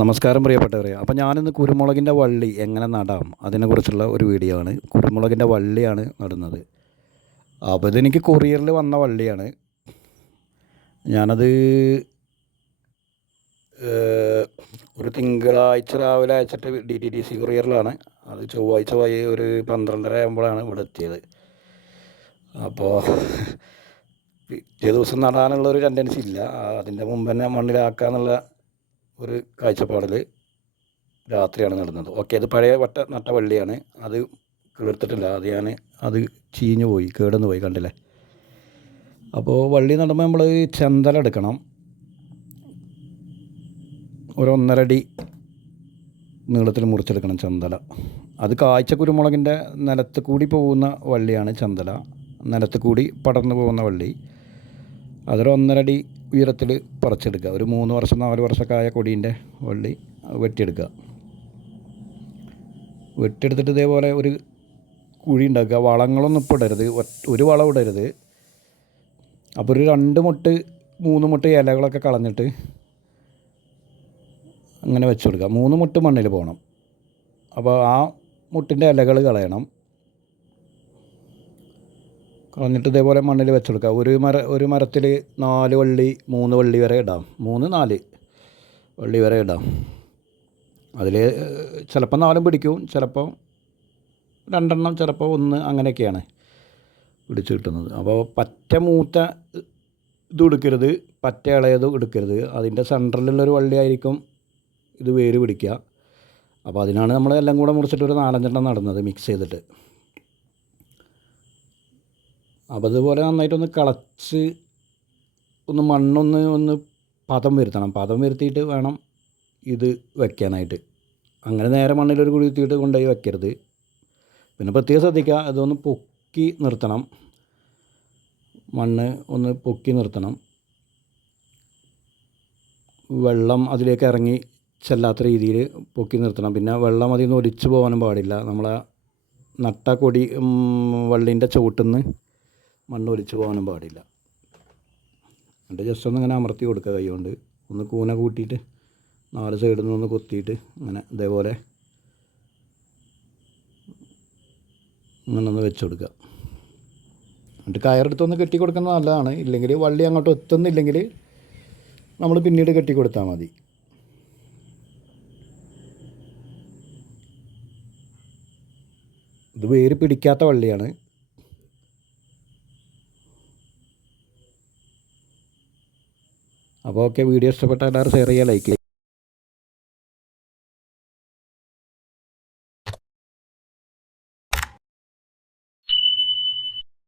നമസ്കാരം പ്രിയപ്പെട്ടവരെ. അപ്പോൾ ഞാനിന്ന് കുരുമുളകിൻ്റെ വള്ളി എങ്ങനെ നടാം അതിനെക്കുറിച്ചുള്ള ഒരു വീഡിയോ ആണ്. കുരുമുളകിൻ്റെ വള്ളിയാണ് നടുന്നത്. അപ്പോൾ ഇതെനിക്ക് കൊറിയറിൽ വന്ന വള്ളിയാണ്. ഞാനത് ഒരു തിങ്കളാഴ്ച രാവിലെ അയച്ചിട്ട് DTDC കൊറിയറിലാണ്. അത് ചൊവ്വാഴ്ച ഒരു 12:30 ആകുമ്പോഴാണ് ഇവിടെ എത്തിയത്. അപ്പോൾ പിറ്റേ ദിവസം നടാനുള്ളൊരു ടെൻഡൻസി ഇല്ല. അതിൻ്റെ മുമ്പ് തന്നെ മണ്ണിലാക്കാന്നുള്ള ഒരു കാഴ്ചപ്പാടിൽ രാത്രിയാണ് നടുന്നത്. ഓക്കെ, അത് പഴയ നട്ട വള്ളിയാണ്. അത് കിളിർത്തിട്ടില്ല. അത് ചീഞ്ഞു പോയി, കേടന്ന് പോയി, കണ്ടില്ലേ. അപ്പോൾ വള്ളി നടുമ്പോൾ നമ്മൾ ചെന്തല എടുക്കണം. ഒരു 1.5 അടി നീളത്തിൽ മുറിച്ചെടുക്കണം ചെന്തല. അത് കായ്ച്ച കുരുമുളകിൻ്റെ നിലത്ത് കൂടി പോകുന്ന വള്ളിയാണ് ചെന്തല. നിലത്ത് കൂടി പടർന്നു പോകുന്ന വള്ളി അതൊരു 1.5 അടി ഉയരത്തിൽ പറിച്ചെടുക്കുക. ഒരു 3 വർഷം 4 വർഷമൊക്കെ ആയ കൊടീൻ്റെ വള്ളി വെട്ടിയെടുക്കുക. വെട്ടിയെടുത്തിട്ട് ഇതേപോലെ ഒരു കുഴി ഉണ്ടാക്കുക. വളങ്ങളൊന്നും ഇപ്പോൾ ഇടരുത്, ഒരു വളം ഇടരുത്. അപ്പോൾ ഒരു 2 മുട്ട് 3 മുട്ട് ഇലകളൊക്കെ കളഞ്ഞിട്ട് അങ്ങനെ വെച്ച് കൊടുക്കുക. 3 മുട്ട് മണ്ണിൽ പോകണം. അപ്പോൾ ആ മുട്ടിൻ്റെ ഇലകൾ കളയണം. കളഞ്ഞിട്ട് ഇതേപോലെ മണ്ണിൽ വെച്ച് കൊടുക്കുക. ഒരു മരത്തിൽ 4 വള്ളി 3 വള്ളി വരെ ഇടാം. 3 4 വള്ളി വരെ ഇടാം. അതിൽ ചിലപ്പോൾ 4 പിടിക്കും, ചിലപ്പോൾ 2 ചിലപ്പോൾ 1, അങ്ങനെയൊക്കെയാണ് പിടിച്ച് കിട്ടുന്നത്. അപ്പോൾ പറ്റ മൂത്ത ഇത് എടുക്കരുത്, പറ്റ ഇളയത് എടുക്കരുത്. അതിൻ്റെ സെൻറ്ററിലുള്ളൊരു വള്ളിയായിരിക്കും ഇത് വേര് പിടിക്കുക. അപ്പോൾ അതിനാണ് നമ്മൾ എല്ലാം കൂടെ മുറിച്ചിട്ട് ഒരു 4-5 നടുന്നത്, മിക്സ് ചെയ്തിട്ട്. അപ്പോൾ അതുപോലെ നന്നായിട്ടൊന്ന് കളച്ച് മണ്ണൊന്ന് പദം വരുത്തണം. പദം വരുത്തിയിട്ട് വേണം ഇത് വയ്ക്കാനായിട്ട്. അങ്ങനെ നേരെ മണ്ണിലൊരു കുഴി കുത്തിയിട്ട് കൊണ്ടുപോയി വയ്ക്കരുത്. പിന്നെ പ്രത്യേകം ശ്രദ്ധിക്കുക, അതൊന്ന് പൊക്കി നിർത്തണം. മണ്ണ് ഒന്ന് പൊക്കി നിർത്തണം. വെള്ളം അതിലേക്ക് ഇറങ്ങി ചെല്ലാത്ത രീതിയിൽ പൊക്കി നിർത്തണം. പിന്നെ വെള്ളം അതിൽ നിന്ന് ഒലിച്ചു പോകാനും പാടില്ല. നമ്മളെ നട്ട കൊടി വള്ളീൻ്റെ ചുവട്ടിൽ നിന്ന് മണ്ണ് ഒലിച്ചു പോകാനും പാടില്ല. എന്നിട്ട് ജസ്റ്റ് ഒന്ന് ഇങ്ങനെ അമർത്തി കൊടുക്കുക കൈ കൊണ്ട്. ഒന്ന് കൂന കൂട്ടിയിട്ട് 4 സൈഡിൽ നിന്നൊന്ന് കൊത്തിയിട്ട് ഇങ്ങനെ ഇതേപോലെ ഇങ്ങനെ ഒന്ന് വെച്ച് കൊടുക്കുക. എന്നിട്ട് കയറെടുത്തൊന്ന് കെട്ടി കൊടുക്കുന്നത് നല്ലതാണ്. ഇല്ലെങ്കിൽ വള്ളി അങ്ങോട്ട് എത്തുന്നില്ലെങ്കിൽ നമ്മൾ പിന്നീട് കെട്ടി കൊടുത്താൽ മതി. ഇത് വേര് പിടിക്കാത്ത വള്ളിയാണ്. അപ്പോൾ ഓക്കെ, വീഡിയോ ഇഷ്ടപ്പെട്ടാൽ എല്ലാവരും ഷെയർ ചെയ്യുക, ലൈക്ക് ചെയ്യുക.